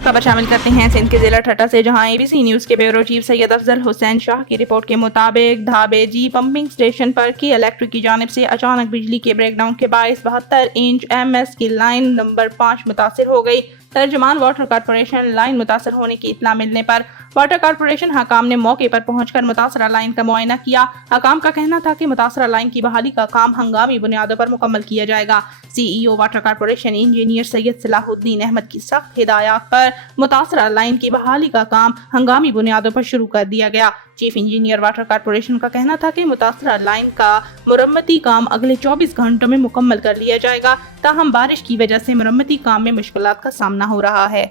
खबर शामिल करते हैं सिंध के जिला ठट्टा से, जहां एबीसी न्यूज के ब्यूरो चीफ सैयद अफजल हुसैन शाह की रिपोर्ट के मुताबिक ढाबे जी पंपिंग स्टेशन पर की इलेक्ट्रिक की जानिब से अचानक बिजली के ब्रेकडाउन के बायस 72 इंच एमएस की लाइन नंबर 5 मुतासर हो गई। तर्जमान वाटर कॉर्पोरेशन लाइन मुतासर होने की इत्तला मिलने पर वाटर कॉर्पोरेशन हकाम ने मौके पर पहुंचकर मुतासरा लाइन का मुआयना किया। हकाम का कहना था कि मुतासरा लाइन की बहाली का काम हंगामी बुनियादों पर मुकम्मल किया जाएगा। CEO water corporation engineer Syed Salahuddin Ahmed की सख्त हिदायत पर मुतासरा लाइन की बहाली का काम हंगामी बुनियादों पर शुरू कर दिया गया। चीफ इंजीनियर वाटर कॉर्पोरेशन का कहना था कि मुतासरा लाइन का मुरम्मती काम अगले 24 घंटों में मुकम्मल कर लिया जाएगा। ताहम बारिश की वजह से मुरम्मती काम में मुश्किलात का सामना हो रहा है।